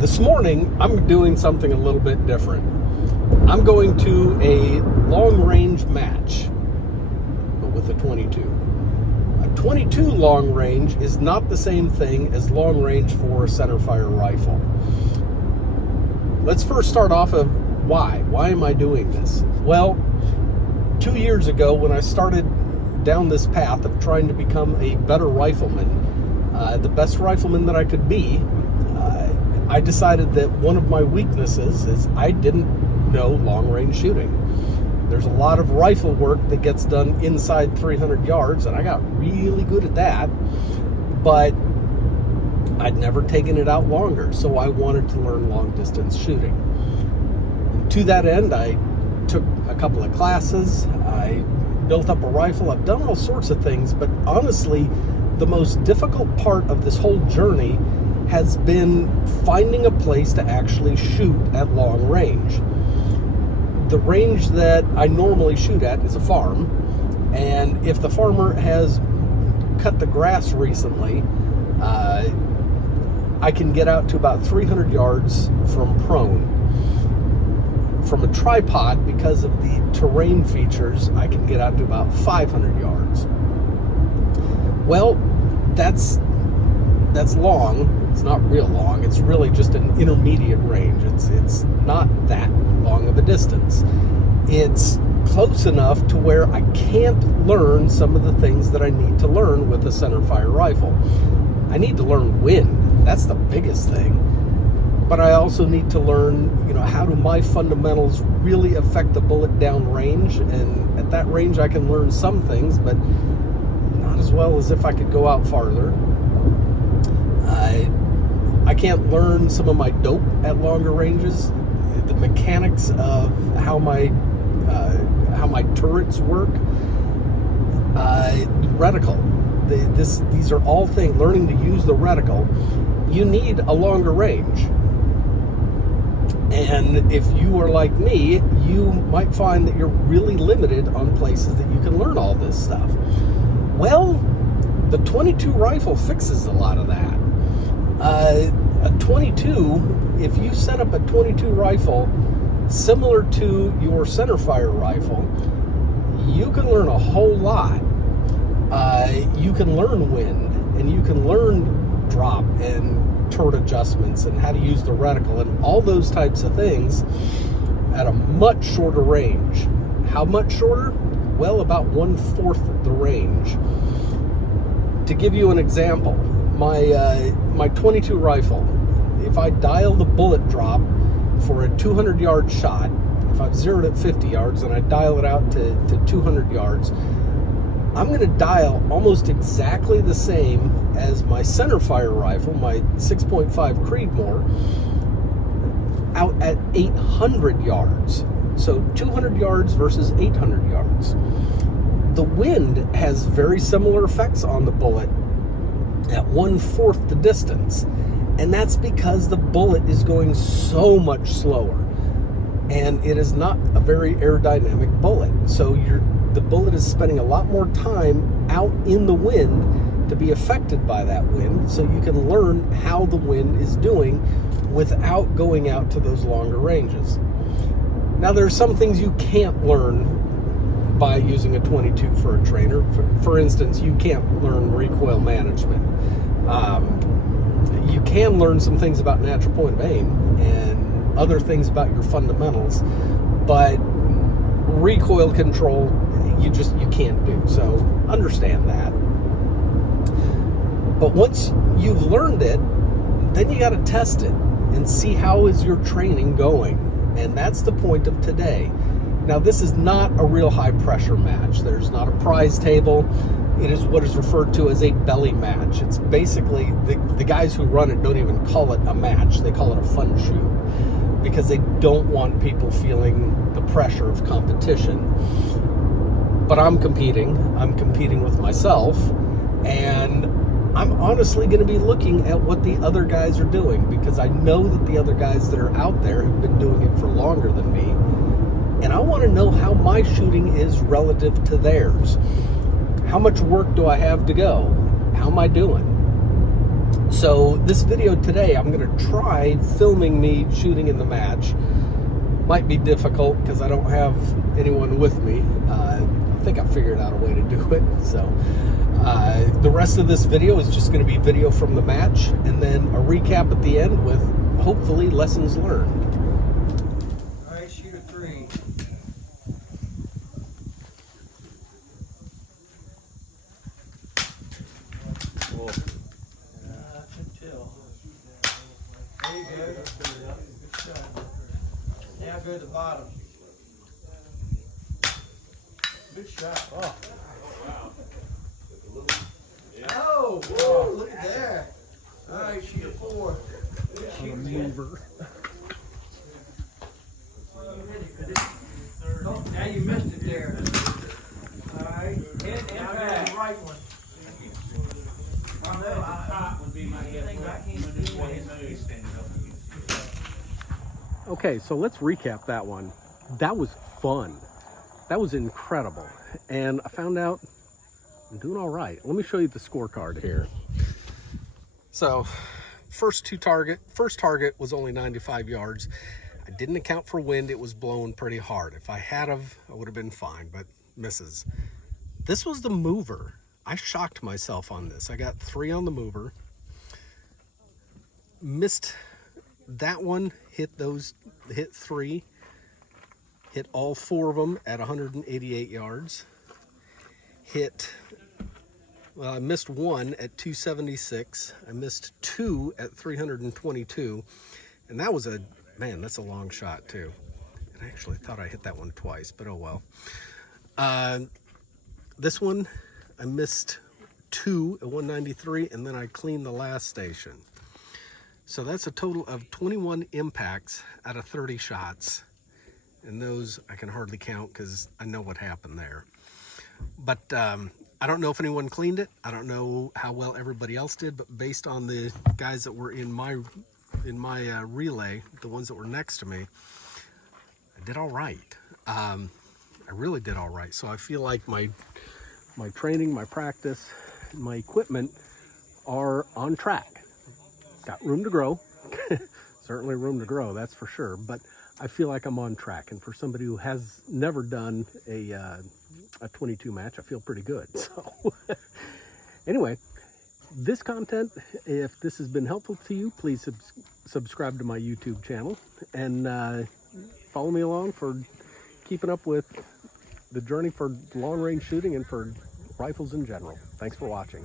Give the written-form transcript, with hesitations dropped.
This morning, I'm doing something a little bit different. I'm going to a long-range match, but with a 22. A 22 long range is not the same thing as long range for a centerfire rifle. Let's first start off of why. Why am I doing this? Well, 2 years ago when I started down this path of trying to become a better rifleman, the best rifleman that I could be, I decided that one of my weaknesses is I didn't know long-range shooting. There's a lot of rifle work that gets done inside 300 yards, and I got really good at that, but I'd never taken it out longer, so I wanted to learn long-distance shooting. To that end, I took a couple of classes, I built up a rifle, I've done all sorts of things, but honestly, the most difficult part of this whole journey has been finding a place to actually shoot at long range. The range that I normally shoot at is a farm, and if the farmer has cut the grass recently, I can get out to about 300 yards from prone. From a tripod, because of the terrain features, I can get out to about 500 yards. Well, that's long. It's not real long. It's really just an intermediate range. It's not that long of a distance. It's close enough to where I can't learn some of the things that I need to learn with a centerfire rifle. I need to learn wind. That's the biggest thing. But I also need to learn, how do my fundamentals really affect the bullet down range? And at that range, I can learn some things, but not as well as if I could go out farther. I can't learn some of my dope at longer ranges, the mechanics of how my turrets work, reticle. These are all things. Learning to use the reticle, you need a longer range. And if you are like me, you might find that you're really limited on places that you can learn all this stuff. Well, the 22 rifle fixes a lot of that. A 22, if you set up a 22 rifle similar to your centerfire rifle, you can learn a whole lot. You can learn wind, and you can learn drop and turret adjustments and how to use the reticle and all those types of things at a much shorter range. How much shorter? Well, about 1/4 the range. To give you an example, my 22 rifle, if I dial the bullet drop for a 200 yard shot, if I've zeroed at 50 yards and I dial it out to 200 yards, I'm going to dial almost exactly the same as my centerfire rifle, my 6.5 Creedmoor, out at 800 yards. So 200 yards versus 800 yards. The wind has very similar effects on the bullet at 1/4 the distance. And that's because the bullet is going so much slower. And it is not a very aerodynamic bullet. So the bullet is spending a lot more time out in the wind to be affected by that wind, so you can learn how the wind is doing without going out to those longer ranges. Now, there are some things you can't learn by using a 22 for a trainer. For instance, you can't learn recoil management. You can learn some things about natural point of aim and other things about your fundamentals, but recoil control, you can't do. So understand that. But once you've learned it, then you got to test it and see how is your training going. And that's the point of today. Now, this is not a real high pressure match. There's not a prize table. It is what is referred to as a belly match. It's basically, the guys who run it don't even call it a match. They call it a fun shoot because they don't want people feeling the pressure of competition. But I'm competing with myself, and I'm honestly going to be looking at what the other guys are doing, because I know that the other guys that are out there have been doing it for longer than me, and I want to know how my shooting is relative to theirs. How much work do I have to go? How am I doing? So this video today, I'm going to try filming me shooting in the match. Might be difficult because I don't have anyone with me. I think I figured out a way to do it. So the rest of this video is just going to be video from the match, and then a recap at the end with hopefully lessons learned. All right, shoot a 3. Whoa. There you go. Good shot. Now go to the bottom. Good shot. Oh, wow. Oh, whoa, look at there. All right, shoot a 4. Good shooting, man. Oh, now you missed it there. All right, head and back. The right one. Okay, so let's recap that one. That was fun. That was incredible. And I found out I'm doing all right. Let me show you the scorecard here. So, first target was only 95 yards. I didn't account for wind. It was blowing pretty hard. If I had of, I would have been fine, but misses. This was the mover. I shocked myself on this. I got 3 on the mover. Missed that one, hit 3. Hit all 4 of them at 188 yards. I missed 1 at 276. I missed 2 at 322. And that was that's a long shot too. And I actually thought I hit that one twice, but oh well. This one, I missed 2 at 193, and then I cleaned the last station. So that's a total of 21 impacts out of 30 shots. And those I can hardly count because I know what happened there. But I don't know if anyone cleaned it. I don't know how well everybody else did, but based on the guys that were in my relay, the ones that were next to me, I did all right. I really did all right. So I feel like my training, my practice, my equipment are on track. Got room to grow. Certainly room to grow, that's for sure. But I feel like I'm on track. And for somebody who has never done a 22 match, I feel pretty good. So anyway, this content, if this has been helpful to you, please subscribe to my YouTube channel and follow me along for keeping up with the journey for long range shooting and for rifles in general. Thanks for watching.